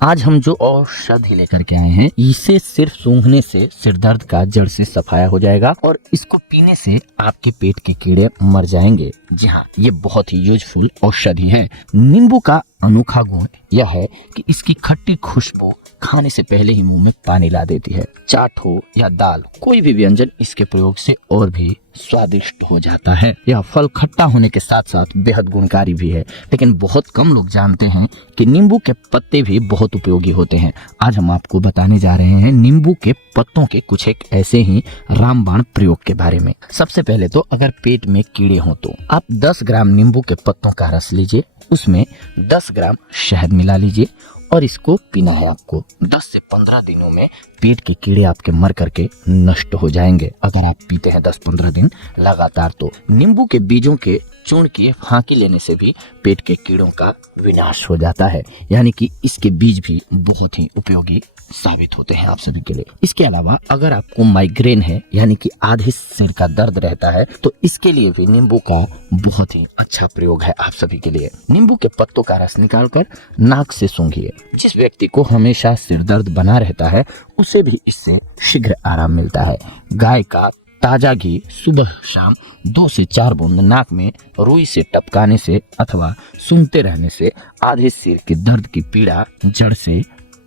आज हम जो औषधि लेकर के आए हैं, इसे सिर्फ सूंघने से सिर दर्द का जड़ से सफाया हो जाएगा और इसको पीने से आपके पेट के कीड़े मर जाएंगे। जी हाँ, ये बहुत ही यूजफुल औषधि है। नींबू का अनोखा गुण यह है कि इसकी खट्टी खुशबू खाने से पहले ही मुंह में पानी ला देती है। चाट हो या दाल, कोई भी व्यंजन इसके प्रयोग से और भी स्वादिष्ट हो जाता है। यह फल खट्टा होने के साथ साथ बेहद गुणकारी भी है, लेकिन बहुत कम लोग जानते हैं कि नींबू के पत्ते भी बहुत उपयोगी होते हैं। आज हम आपको बताने जा रहे हैं नींबू के पत्तों के कुछ एक ऐसे ही रामबाण प्रयोग के बारे में। सबसे पहले तो अगर पेट में कीड़े हों तो आप 10 ग्राम नींबू के पत्तों का रस लीजिए, उसमें 10 ग्राम शहद मिला लीजिए और इसको पीना है आपको। 10 से 15 दिनों में पेट के कीड़े आपके मर करके नष्ट हो जाएंगे। अगर आप पीते हैं 10-15 दिन लगातार तो नींबू के बीजों के चूर्ण की फांकी लेने से भी पेट के कीड़ों का विनाश हो जाता है। यानी कि इसके बीज भी बहुत ही उपयोगी साबित होते हैं आप सभी के लिए। इसके अलावा अगर आपको माइग्रेन है, यानी कि आधे सिर का दर्द रहता है, तो इसके लिए भी नींबू का बहुत ही अच्छा प्रयोग है आप सभी के लिए। नींबू के पत्तों का रस निकालकर नाक से सूंघिए। जिस व्यक्ति को हमेशा सिर दर्द बना रहता है, उसे भी इससे शीघ्र आराम मिलता है। गाय का ताजा घी सुबह शाम 2 से 4 बूंद नाक में रुई से टपकाने से अथवा सूंघते रहने से आधे सिर के दर्द की पीड़ा जड़ से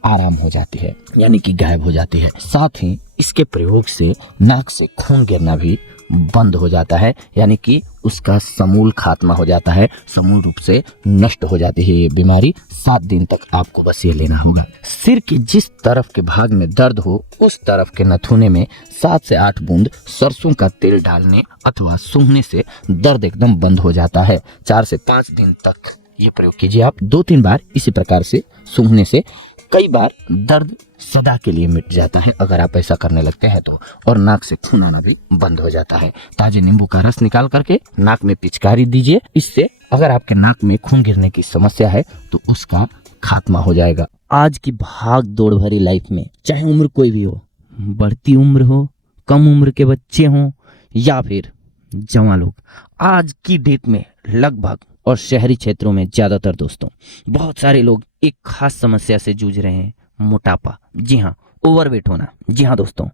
आराम हो जाती है, यानी कि गायब हो जाती है। साथ ही इसके प्रयोग से नाक से खून गिरना भी बंद हो जाता है, यानी कि उसका समूल खात्मा हो जाता है, समूल रूप से नष्ट हो जाती है ये बीमारी। 7 दिन तक आपको बस ये लेना होगा। सिर के जिस तरफ के भाग में दर्द हो, उस तरफ के नथुने में 7 से 8 बूंद सरसों का तेल डालने अथवा सूंघने से दर्द एकदम बंद हो जाता है। 4 से 5 दिन तक ये प्रयोग कीजिए आप। 2-3 बार इसी प्रकार से सूंघने से कई बार दर्द सदा के लिए मिट जाता है, अगर आप ऐसा करने लगते हैं तो। और नाक से खून आना भी बंद हो जाता है। ताजे नींबू का रस निकाल करके नाक में पिचकारी दीजिए। इससे अगर आपके नाक में खून गिरने की समस्या है तो उसका खात्मा हो जाएगा। आज की भाग दौड़ भरी लाइफ में चाहे उम्र कोई भी हो, बढ़ती उम्र हो, कम उम्र के बच्चे हों या फिर जवान लोग, आज की डेट में लगभग और शहरी क्षेत्रों में ज्यादातर दोस्तों बहुत सारे लोग एक खास समस्या से जूझ रहे हैं, मोटापा। जी हाँ, ओवरवेट होना। जी हाँ दोस्तों,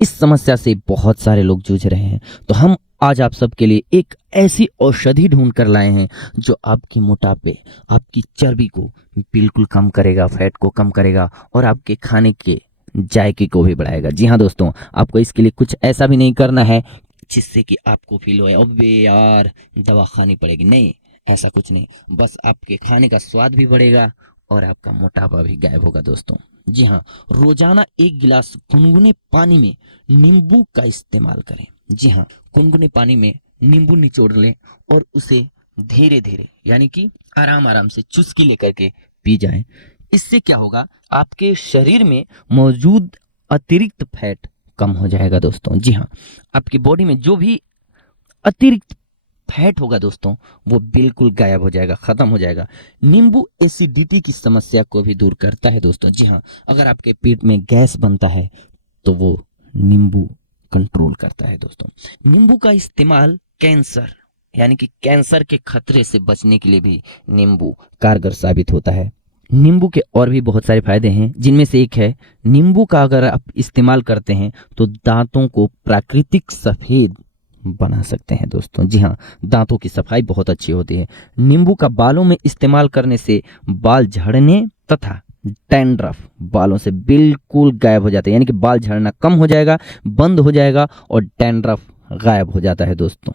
इस समस्या से बहुत सारे लोग जूझ रहे हैं। तो हम आज आप सबके लिए एक ऐसी औषधि ढूंढ कर लाए हैं जो आपके मोटापे, आपकी चर्बी को बिल्कुल कम करेगा, फैट को कम करेगा और आपके खाने के जायके को भी बढ़ाएगा। जी हाँ दोस्तों, आपको इसके लिए कुछ ऐसा भी नहीं करना है जिससे कि आपको फील हो अबे यार दवा खानी पड़ेगी। नहीं, ऐसा कुछ नहीं। बस आपके खाने का स्वाद भी बढ़ेगा और आपका मोटापा भी गायब होगा दोस्तों। जी हाँ, रोजाना 1 गिलास गुनगुने पानी में नींबू का इस्तेमाल करें। जी हाँ, गुनगुने पानी में नींबू निचोड़ लें और उसे धीरे धीरे यानी कि आराम आराम से चुस्की लेकर के पी जाएं। इससे क्या होगा, आपके शरीर में मौजूद अतिरिक्त फैट कम हो जाएगा दोस्तों। जी हाँ, आपकी बॉडी में जो भी अतिरिक्त फैट होगा दोस्तों वो बिल्कुल गायब हो जाएगा, खत्म हो जाएगा। नींबू एसिडिटी की समस्या को भी दूर करता है दोस्तों। जी हाँ, अगर आपके पेट में गैस बनता है तो वो नींबू कंट्रोल करता है दोस्तों। नींबू का इस्तेमाल कैंसर यानी कि कैंसर के खतरे से बचने के लिए भी नींबू कारगर साबित होता है। नींबू के और भी बहुत सारे फायदे हैं, जिनमें से एक है नींबू का अगर आप इस्तेमाल करते हैं तो दांतों को प्राकृतिक सफेद बना सकते हैं दोस्तों। जी हाँ, दांतों की सफाई बहुत अच्छी होती है। नींबू का बालों में इस्तेमाल करने से बाल झड़ने तथा डैंड्रफ बालों से बिल्कुल गायब हो जाते हैं, यानी कि बाल झड़ना कम हो जाएगा, बंद हो जाएगा और डैंड्रफ गायब हो जाता है दोस्तों।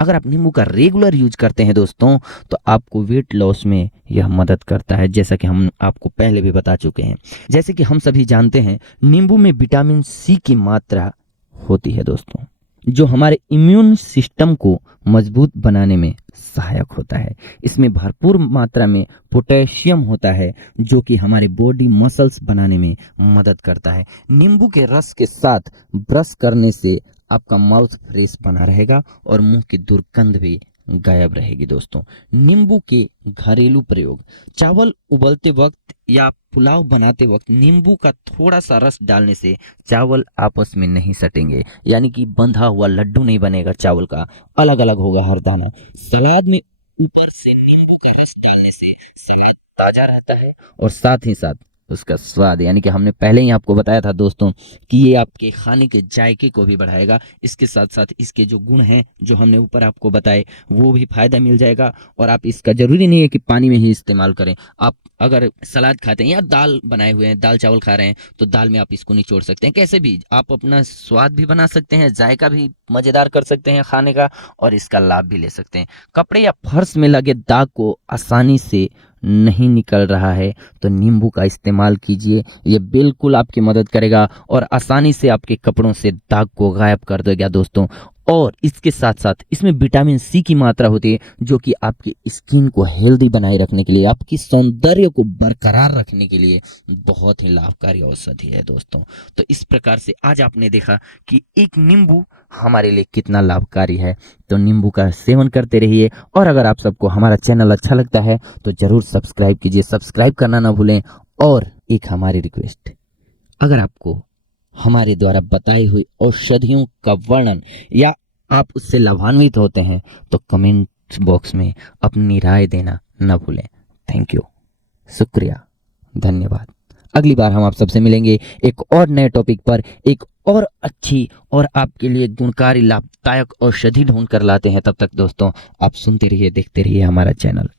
अगर आप नींबू का रेगुलर यूज करते हैं दोस्तों तो आपको वेट लॉस में यह मदद करता है, जैसा कि हम आपको पहले भी बता चुके हैं। जैसे कि हम सभी जानते हैं नींबू में विटामिन सी की मात्रा होती है दोस्तों, जो हमारे इम्यून सिस्टम को मजबूत बनाने में सहायक होता है। इसमें भरपूर मात्रा में पोटेशियम होता है जो कि हमारे बॉडी मसल्स बनाने में मदद करता है। नींबू के रस के साथ ब्रश करने से आपका माउथ फ्रेश बना रहेगा और मुंह की दुर्गंध भी गायब रहेगी दोस्तों। नींबू के घरेलू प्रयोग, चावल उबलते वक्त या पुलाव बनाते वक्त नींबू का थोड़ा सा रस डालने से चावल आपस में नहीं सटेंगे, यानी कि बंधा हुआ लड्डू नहीं बनेगा, चावल का अलग अलग होगा हर दाना। सलाद में ऊपर से नींबू का रस डालने से सलाद ताजा रहता है और साथ ही साथ उसका स्वाद, यानी कि हमने पहले ही आपको बताया था दोस्तों कि ये आपके खाने के जायके को भी बढ़ाएगा। इसके साथ साथ इसके जो गुण हैं जो हमने ऊपर आपको बताए वो भी फ़ायदा मिल जाएगा। और आप इसका ज़रूरी नहीं है कि पानी में ही इस्तेमाल करें। आप अगर सलाद खाते हैं या दाल बनाए हुए हैं, दाल चावल खा रहे हैं, तो दाल में आप इसको निचोड़ सकते हैं। कैसे भी आप अपना स्वाद भी बना सकते हैं, जायका भी मज़ेदार कर सकते हैं खाने का, और इसका लाभ भी ले सकते हैं। कपड़े या फर्श में लगे दाग को आसानी से नहीं निकल रहा है तो नींबू का इस्तेमाल कीजिए। ये बिल्कुल आपकी मदद करेगा और आसानी से आपके कपड़ों से दाग को गायब कर देगा दोस्तों। और इसके साथ साथ इसमें विटामिन सी की मात्रा होती है जो कि आपकी स्किन को हेल्दी बनाए रखने के लिए, आपकी सौंदर्य को बरकरार रखने के लिए बहुत ही लाभकारी औषधि है दोस्तों। तो इस प्रकार से आज आपने देखा कि एक नींबू हमारे लिए कितना लाभकारी है। तो नींबू का सेवन करते रहिए। और अगर आप सबको हमारा चैनल अच्छा लगता है तो ज़रूर सब्सक्राइब कीजिए, सब्सक्राइब करना ना भूलें। और एक हमारी रिक्वेस्ट, अगर आपको हमारे द्वारा बताई हुई औषधियों का वर्णन या आप उससे लाभान्वित होते हैं तो कमेंट बॉक्स में अपनी राय देना न भूलें। थैंक यू, शुक्रिया, धन्यवाद। अगली बार हम आप सबसे मिलेंगे एक और नए टॉपिक पर, एक और अच्छी और आपके लिए गुणकारी लाभदायक औषधि ढूंढ कर लाते हैं। तब तक दोस्तों आप सुनते रहिए, देखते रहिए हमारा चैनल।